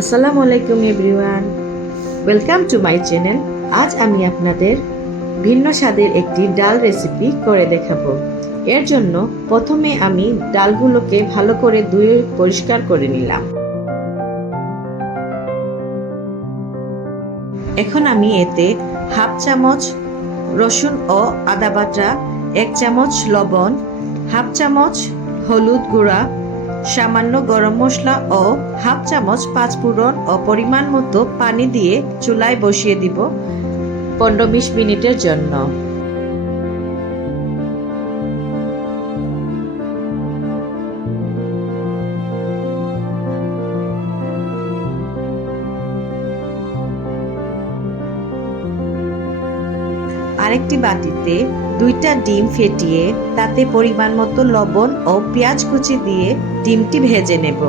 আসসালামু আলাইকুম everyone, welcome to my channel. আজ আমি আপনাদের ভিন্ন স্বাদের একটি ডাল রেসিপি করে দেখাবো। এর জন্য প্রথমে আমি ডালগুলোকে ভালো করে ধুয়ে পরিষ্কার করে নিলাম। এখন আমি এতে হাফ চামচ রসুন ও আদা বাটা, 1 চামচ লবণ, হাফ চামচ হলুদ গুঁড়া, সামান্য গরম মশলা ও হাফ চামচ পাঁচফোড়ন ও পরিমাণ মতো পানি দিয়ে চুলায় বসিয়ে দিব 15-20 মিনিটের জন্য। আরেকটি বাটিতে 2টা ডিম ফেটিয়ে তাতে পরিমাণ মতো লবণ ও পেঁয়াজ কুচি দিয়ে ডিমটি ভেজে নেব।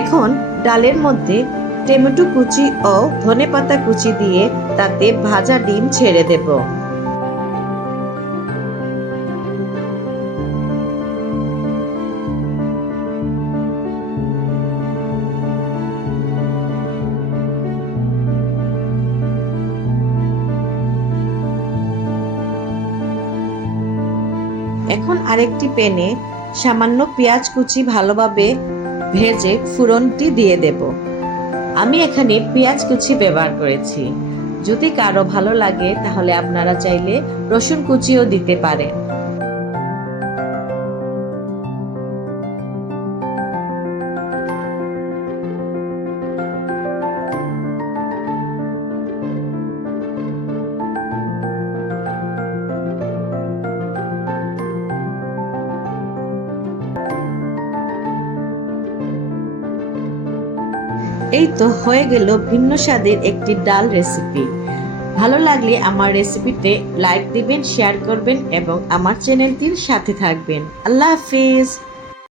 এখন ডালের মধ্যে টমেটো কুচি ও ধনেপাতা কুচি দিয়ে তাতে ভাজা ডিম ছেড়ে দেব। এখন আরেকটি প্যানে সামান্য পেঁয়াজ কুচি ভালোভাবে ভেজে ফোড়নটি দিয়ে দেব। আমি এখানে পেঁয়াজ কুচি ব্যবহার করেছি। যদি কারো ভালো লাগে তাহলে আপনারা চাইলে রসুন কুচিও দিতে পারেন। এই তো হয়ে গেল ভিন্ন স্বাদের একটি ডাল রেসিপি। ভালো লাগলে আমার রেসিপিতে লাইক দিবেন, শেয়ার করবেন এবং আমার চ্যানেলটির সাথে থাকবেন। আল্লাহ হাফেজ।